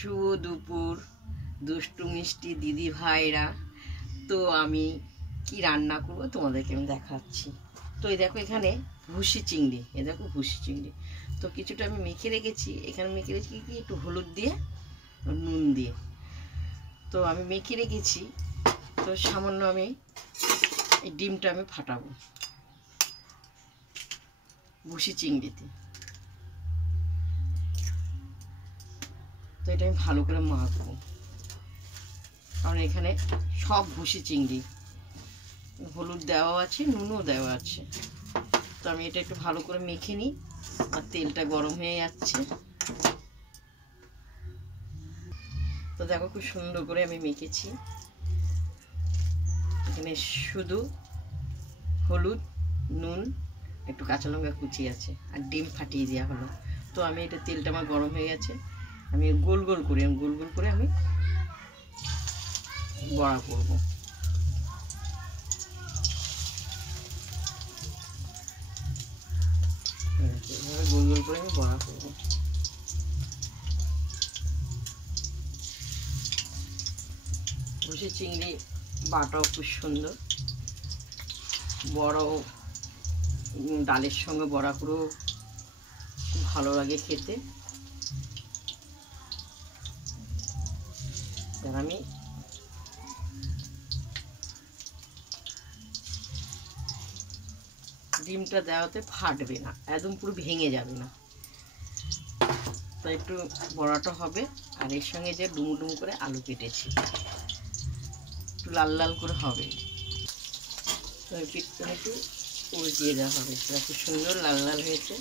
শুভ দুপুর দুষ্টু মিষ্টি দিদি ভাইরা। তো আমি কি রান্না করবো তোমাদেরকে আমি দেখাচ্ছি। তো এই দেখো এখানে ভুসি চিংড়ি, এ দেখো ভুসি চিংড়ি। তো কিছুটা আমি মেখে রেখেছি, এখানে মেখে রেখেছি কি একটু হলুদ দিয়ে নুন দিয়ে। তো আমি মেখে রেখেছি। তো সামান্য আমি এই ডিমটা আমি ফাটাবো ভুসি চিংড়িতে। তো এটা আমি ভালো করে মাখবো, কারণ এখানে সব ভুসি চিংড়ি, হলুদ দেওয়া আছে, নুনও দেওয়া আছে। তো আমি এটা একটু ভালো করে মেখে নিই। আর তেলটা গরম হয়ে যাচ্ছে। তো দেখো খুব সুন্দর করে আমি মেখেছি। এখানে শুধু হলুদ, নুন, একটু কাঁচা লঙ্কা কুচি আছে, আর ডিম ফাটিয়ে দেওয়া হলো। তো আমি এটা তেলটা আমার গরম হয়ে গেছে, আমি গোল গোল করে আমি বড়া করবো। গোল গোল করে আমি বড়া করবো। ভুসি চিংড়ি বাটাও খুব সুন্দর, বড় ডালের সঙ্গে বড়া করেও খুব ভালো লাগে খেতে। আর আমি ডিমটা দেওয়াতে ফাটবে না, একদম পুরো ভেঙে যাবে না। তো একটু বড়াটা হবে। আর এর সঙ্গে যে ডুমু ডুমু করে আলু কেটেছি, একটু লাল লাল করে হবে। তো এই পিঠটা একটু উল্টিয়ে দেওয়া হবে, খুব সুন্দর লাল লাল হয়েছে।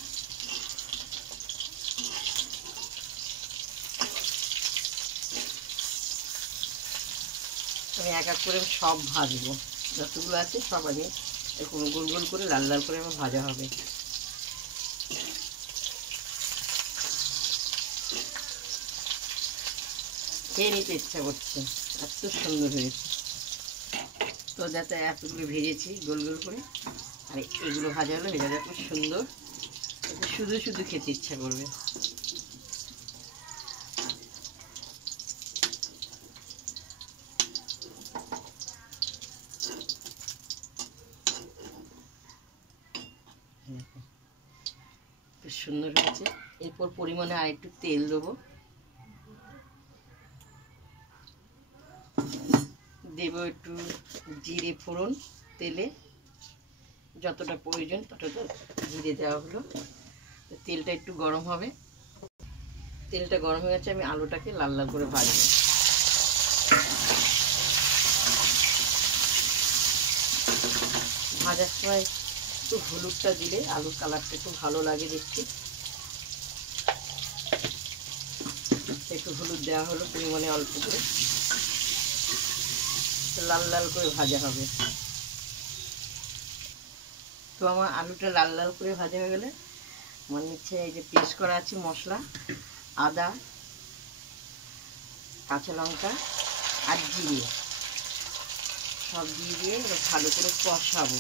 আমি এক এক করে সব ভাজবো, যতগুলো আছে সব আমি এরকম গোল গোল করে লাল লাল করে আমার ভাজা হবে। খেয়ে নিতে ইচ্ছা করছে, এত সুন্দর হয়েছে। তো যাতে এতগুলো ভেজেছি গোল গোল করে, আর এগুলো ভাজা হলে ভেজা খুব সুন্দর, শুধু শুধু খেতে ইচ্ছা করবে। খুব সুন্দর হয়েছে। এরপর পরিমাণে আর একটু তেল দেবো, দেব একটু জিরে ফোড়ন তেলে, যতটা প্রয়োজন ততটা জিরে দেওয়া হলো। তেলটা একটু গরম হবে, তেলটা গরম হয়ে গেছে, আমি আলুটাকে লাল লাল করে ভাজবো। ভাজার সময় একটু হলুদটা দিলে আলুর কালারটা একটু ভালো লাগে দেখতে। একটু হলুদ দেওয়া হলো পরিমাণে অল্প করে, লাল লাল করে ভাজা হবে। তো আমার আলুটা লাল লাল করে ভাজা হয়ে গেলে আমার নিচ্ছে এই যে পেস্ট করা আছে মশলা, আদা, কাঁচা লঙ্কা আর জিরে সব দিয়ে ভালো করে কষাবো,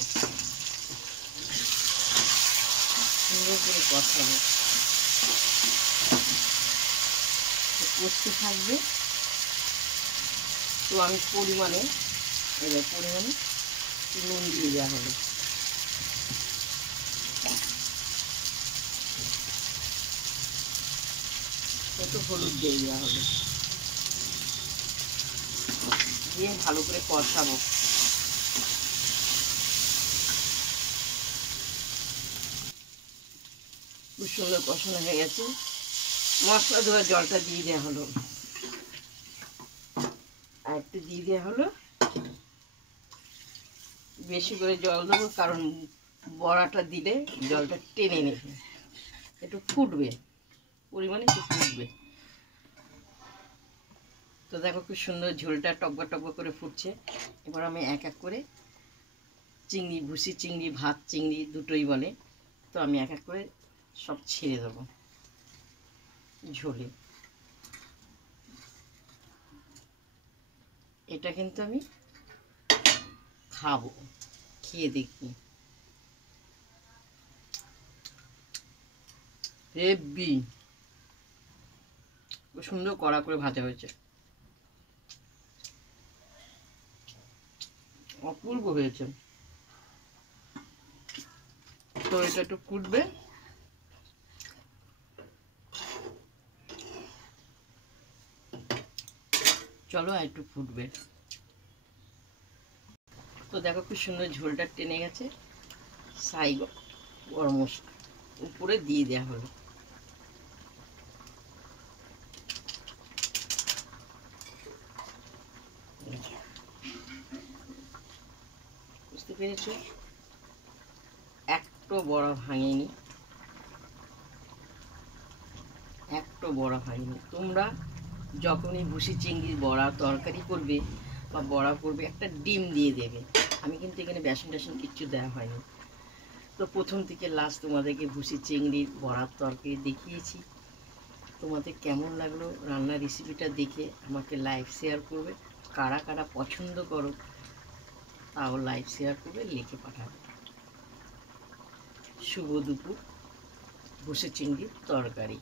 সুন্দর করে কষাবো, কষতে থাকবে। তো আমি পরিমাণে নুন দিয়ে দেওয়া হলো, একটু হলুদ দিয়ে দেওয়া হলো, দিয়ে ভালো করে কষাবো। খুব সুন্দর কষানো হয়ে গেছে। মশলা ধোয়া জলটা দিয়ে দেওয়া হলো, আর একটু দিয়ে দেওয়া হলো, বেশি করে জল দেবো কারণ বড়াটা দিলে জলটা টেনে নেবে, একটু ফুটবে, পরিমাণে একটু ফুটবে। তো দেখো খুব সুন্দর ঝোলটা টকবা টকবা করে ফুটছে। এবার আমি এক এক করে চিংড়ি, ভুসি চিংড়ি, ভাত চিংড়ি দুটোই বলে, তো আমি এক এক করে সব ছেড়ে দেবো ঝোলে। এটা কিন্তু আমি খাবো, খেয়ে দেখি। হেব্বি খুব সুন্দর কড়া করে ভাজা হয়েছে, অপূর্ব হয়েছে। তো এটা একটু ফুটবে, চলো আর একটু ফুটবে। তো দেখো খুব সুন্দর ঝোলটা টেনে গেছে। সাই গরম মশলা উপরে দিয়ে দেওয়া হলো। বুঝতে পেরেছো? একটু বড়া ভাঙেনি, একটু বড়া ভাঙেনি। তোমরা যখনই ভুসি চিংড়ির বড়া তরকারি করবে বা বড়া করবে, একটা ডিম দিয়ে দেবে। আমি কিন্তু এখানে বেসন টেসন কিচ্ছু দেওয়া হয়নি। তো প্রথম থেকে লাস্ট তোমাদেরকে ভুসি চিংড়ির বড়ার তরকারি দেখিয়েছি। তোমাদের কেমন লাগলো রান্নার রেসিপিটা দেখে আমাকে লাইক শেয়ার করবে। কারা কারা পছন্দ করো তাও লাইক শেয়ার করবে, লিখে পাঠাবে। শুভ দুপুর। ভুসি চিংড়ির তরকারি।